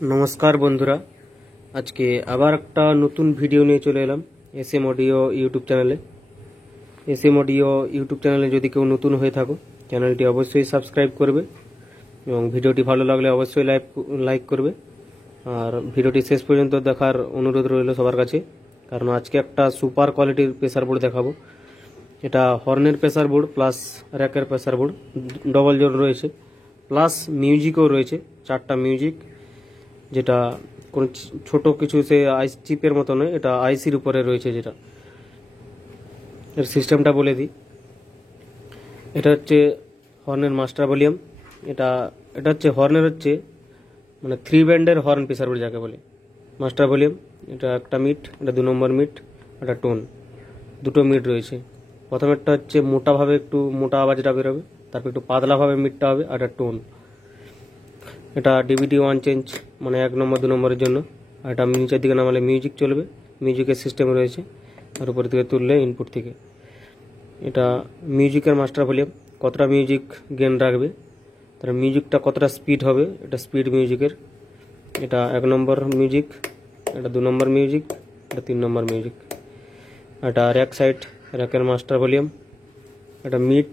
नमस्कार बंधुरा आज के आबार एक नतून भिडियो निये चले एलाम एसएम ऑडियो यूट्यूब चैनले। एसएम ऑडियो यूट्यूब चैनले यदि केउ नतून हये थाको चैनलटी अवश्य सबस्क्राइब करबे एबं भिडियोटी भालो लागले अवश्य लाइक करबे और भिडियोटी शेष पर्यन्त देखार अनुरोध रइल सबार काछे। कारण आज के एक सुपार क्वालिटिर प्रेसार बोर्ड देखाबो। एटा हर्नेर प्रेसार बोर्ड प्लस रैकेर प्रेसार बोर्ड डबल जोन रयेछे प्लस मिउजिकও रयेछे चारटा मिउजिक যেটা কোন ছোট কিছু সে আইসি চিপের মতো নয়, এটা আইসির উপরে রয়েছে। যেটা এর সিস্টেমটা বলে দিই, এটা হচ্ছে হর্নের মাস্টার ভলিউম। এটা এটা হচ্ছে হর্নের হচ্ছে মানে 3 ব্যান্ডের হর্ন প্রেসার বোর্ড যাকে বলে মাস্টার ভলিউম। এটা একটা মিড, এটা 2 নম্বর মিড, এটা টোন, দুটো মিড রয়েছে। প্রথমেরটা হচ্ছে মোটাভাবে একটু মোটা আওয়াজটা বেরোবে, তারপর একটু পাতলাভাবে মিডটা হবে, আর এটা টোন। এটা ডিভিডি ওয়ান চেঞ্জ মানে 1 নম্বর 2 নম্বরের জন্য। আর এটা নিচের দিকে নামালে মিউজিক চলবে, মিউজিকের সিস্টেম রয়েছে, আর উপরের দিকে তুললে ইনপুট থেকে। এটা মিউজিকের মাস্টার ভলিউম, কতটা মিউজিক গেন রাখবে, তার মিউজিকটা কতটা স্পিড হবে, এটা স্পিড মিউজিকের। এটা 1 নম্বর মিউজিক, এটা 2 নম্বর মিউজিক, এটা 3 নম্বর মিউজিক। এটা র্যাক সাইড, র্যাকের মাস্টার ভলিউম, এটা মিড,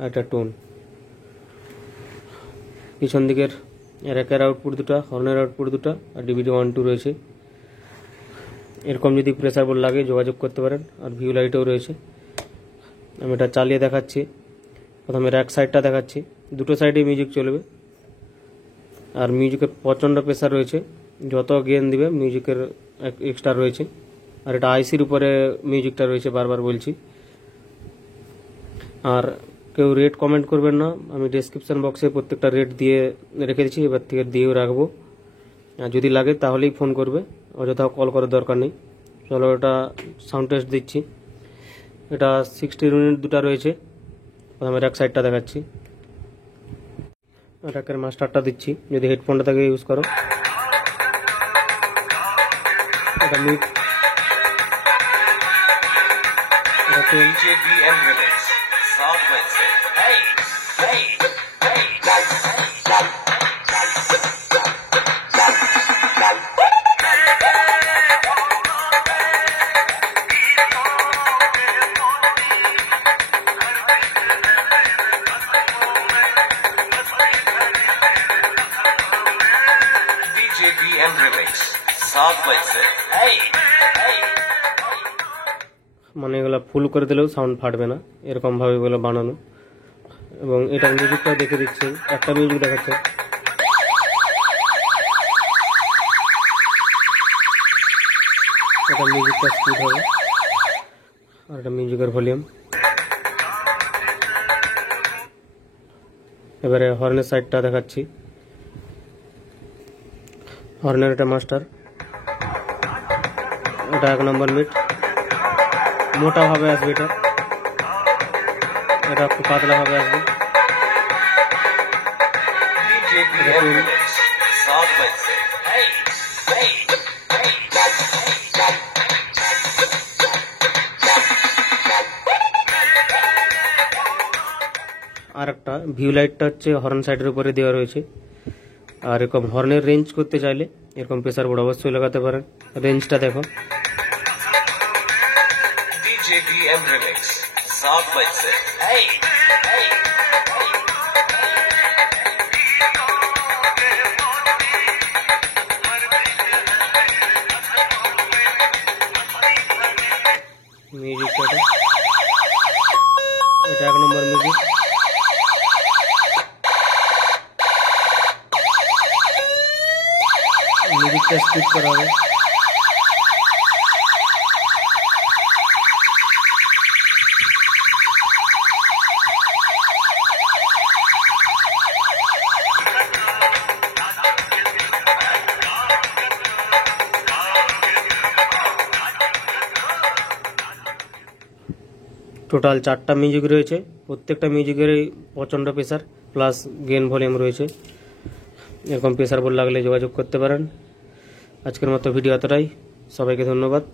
আর এটা টোন। পিছন দিকের র্যাকের আউটপুট দুটা, হর্নের আউটপুট দুটা, আর ডিভিডি 1-2 রয়েছে। এরকম যদি প্রেসার বোর্ড লাগে যোগাযোগ করতে পারেন। আর ভিউ লাইটও রয়েছে। আমি এটা চালিয়ে দেখাচ্ছি। প্রথমে র্যাক সাইডটা দেখাচ্ছি, দুটো সাইডে মিউজিক চলবে। আর মিউজিকের প্রচণ্ড প্রেসার রয়েছে, যত গেন দিবে মিউজিকের এক্সট্রা রয়েছে। আর এটা আইসির উপরে মিউজিকটা রয়েছে, বারবার বলছি। আর কেউ রেট কমেন্ট করবেন না, আমি ডেসক্রিপশন বক্সে প্রত্যেকটা রেট দিয়ে রেখে দিচ্ছি, এবার থেকে দিয়েও রাখবো। আর যদি লাগে তাহলেই ফোন করবে, অযথা কল করার দরকার নেই। চলো এটা সাউন্ড টেস্ট দিচ্ছি। এটা 60 ইউনিট দুটা রয়েছে। প্রথমে র্যাক সাইডটা দেখাচ্ছি, র্যাকের মাস্টারটা দিচ্ছি, যদি হেডফোনটা থেকে ইউজ করো। এটা মিড, এটা টোন। মানে এগুলো ফুল করে দিলেও সাউন্ড ফাটবে না, এরকম ভাবে এগুলো বানানো। এবং এটা মিউজিকটাও দেখে দিচ্ছি, একটা মিউজিক দেখাচ্ছে। এটা মিউজিকটা স্পিড হবে, আর এটা মিউজিকের ভলিউম। এবারে হর্নের সাইডটা দেখাচ্ছি। হর্নের এটা মাস্টার, এটা 1 নম্বর মিড, মোটা ভাবে আসবে, এটা একটু পাতলা ভাবে আসবে। আর একটা ভিউ লাইটটা হচ্ছে হর্ন সাইডের উপরে দেওয়া রয়েছে। আর এরকম হর্নের রেঞ্জ করতে চাইলে এরকম প্রেসার বোর্ড অবশ্যই লাগাতে পারেন। রেঞ্জটা দেখো, মিউজিকটা এটা 1 নম্বর মিউজিক। মিউজিকটা স্কিপ করা হবে। টোটাল 4টা মিউজিক রয়েছে, প্রত্যেকটা মিউজিকেরই প্রচণ্ড প্রেসার প্লাস গেন ভলিউম রয়েছে। এরকম প্রেসার বোর্ড লাগলে যোগাযোগ করতে পারেন। আজকের মতো ভিডিও এতটাই, সবাইকে ধন্যবাদ।